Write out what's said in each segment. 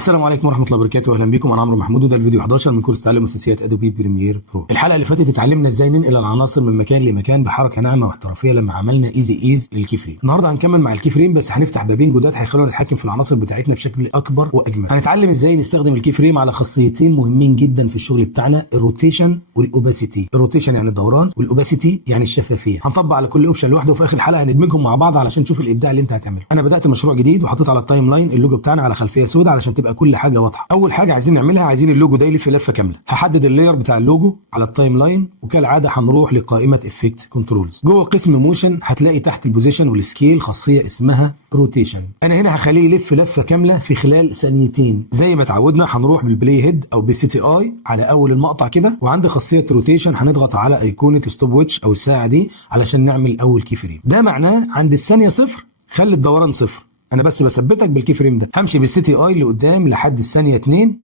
السلام عليكم ورحمه الله وبركاته. اهلا بكم، انا عمرو محمود وده الفيديو 11 من كورس تعلم اساسيات ادوبي بريمير برو. الحلقه اللي فاتت اتعلمنا ازاي ننقل العناصر من مكان لمكان بحركه ناعمه واحترافيه لما عملنا ايز للكي فريم. النهارده هنكمل مع الكي فريم بس هنفتح بابين جداد هيخلونا نتحكم في العناصر بتاعتنا بشكل اكبر واجمل. هنتعلم ازاي نستخدم الكي فريم على خاصيتين مهمين جدا في الشغل بتاعنا، الروتيشن والاوباسيتي. الروتيشن يعني الدوران والاوباسيتي يعني الشفافيه. هنطبق على كل اوبشن لوحده وفي اخر الحلقه هندمجهم مع بعض علشان نشوف الابداع اللي انت هتعمله. انا بدات مشروع جديد وحطيت على التايم لاين اللوجو بتاعنا على خلفيه سوداء علشان تبقى كل حاجه واضحه. اول حاجه عايزين نعملها، عايزين اللوجو ده يلف لفه كامله. هحدد اللاير بتاع اللوجو على التايم لاين وكالعاده هنروح لقائمه افكت كنترولز. جوه قسم موشن هتلاقي تحت البوزيشن والسكيل خاصيه اسمها روتيشن. انا هنا هخليه يلف لفه كامله في خلال ثانيتين. زي ما اتعودنا هنروح بالبلاي هيد او بالسي تي اي على اول المقطع كده، وعند خاصيه روتيشن هنضغط على ايقونه ستوب ويتش او الساعه دي علشان نعمل اول كي فريم. ده معناه عند الثانيه صفر خلي الدوران صفر. انا بس بثبتك بالكي فريم ده. همشي بالسي تي اي لقدام لحد الثانيه 2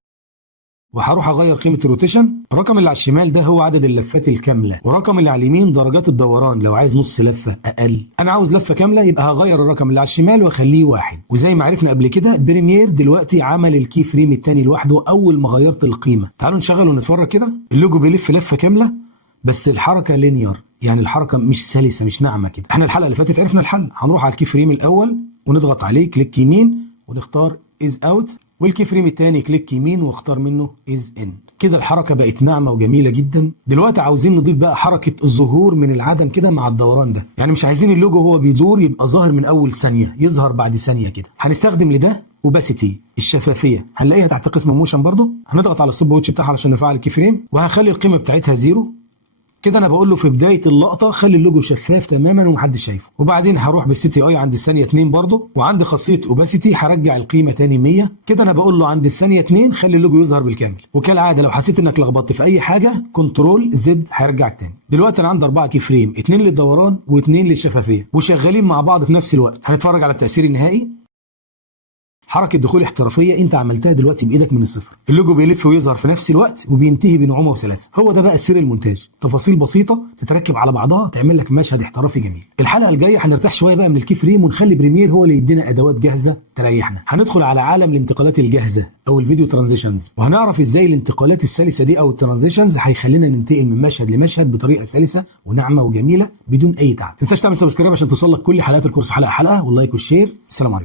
وهروح اغير قيمه الروتيشن. الرقم اللي على الشمال ده هو عدد اللفات الكامله، والرقم اللي على اليمين درجات الدوران لو عايز نص لفه اقل. انا عاوز لفه كامله يبقى هغير الرقم اللي على الشمال واخليه 1. وزي ما عرفنا قبل كده بريمير دلوقتي عمل الكي فريم الثاني لوحده اول ما غيرت القيمه. تعالوا نشغل ونتفرج كده. اللوجو بيلف لفه كامله بس الحركه لينير، يعني الحركه مش سلسه مش ناعمه كده. احنا الحلقه اللي فاتت عرفنا الحل. هنروح على الكي فريم الاول ونضغط عليه كليك يمين ونختار از اوت، والكي فريم الثاني كليك يمين واختار منه از ان. كده الحركه بقت ناعمه وجميله جدا. دلوقتي عاوزين نضيف بقى حركه الظهور من العدم كده مع الدوران ده، يعني مش عايزين اللوجو هو بيدور يبقى ظاهر من اول ثانيه، يظهر بعد ثانيه كده. هنستخدم لده اوباسيتي الشفافيه، هنلاقيها تحت قسم موشن برضو. هنضغط على الستوب ويتش بتاعها علشان نفعل الكي فريم، وهخلي القيمه بتاعتها 0 كده. انا بقول له في بدايه اللقطه خلي اللوجو شفاف تماما ومحدش شايفه. وبعدين هروح بالسي تي اي عند الثانيه 2 برضه، وعند خاصيه اوباسيتي هرجع القيمه تاني 100 كده. انا بقول له عند الثانيه 2 خلي اللوجو يظهر بالكامل. وكالعاده لو حسيت انك لخبطت في اي حاجه كنترول زد هيرجعك تاني. دلوقتي انا عندي 4 كي فريم، 2 للدوران و2 للشفافيه وشغالين مع بعض في نفس الوقت. هنتفرج على التاثير النهائي. حركه دخول احترافيه انت عملتها دلوقتي بايدك من الصفر. اللوجو بيلف ويظهر في نفس الوقت وبينتهي بنعومه وسلاسه. هو ده بقى سر المونتاج، تفاصيل بسيطه تتركب على بعضها تعمل لك مشهد احترافي جميل. الحلقه الجايه هنرتاح شويه بقى من الكي فريم ونخلي بريمير هو اللي يدينا ادوات جاهزه تريحنا. هندخل على عالم الانتقالات الجاهزه او الفيديو ترانزيشنز، وهنعرف ازاي الانتقالات السلسه دي او الترانزيشنز هيخلينا ننتقل من مشهد لمشهد بطريقه سلسه وناعمه وجميله بدون اي تعب. ما تنساش تعمل سبسكرايب عشان توصلك كل حلقات الكورس حلقه حلقه، واللايك والشير. السلام عليكم.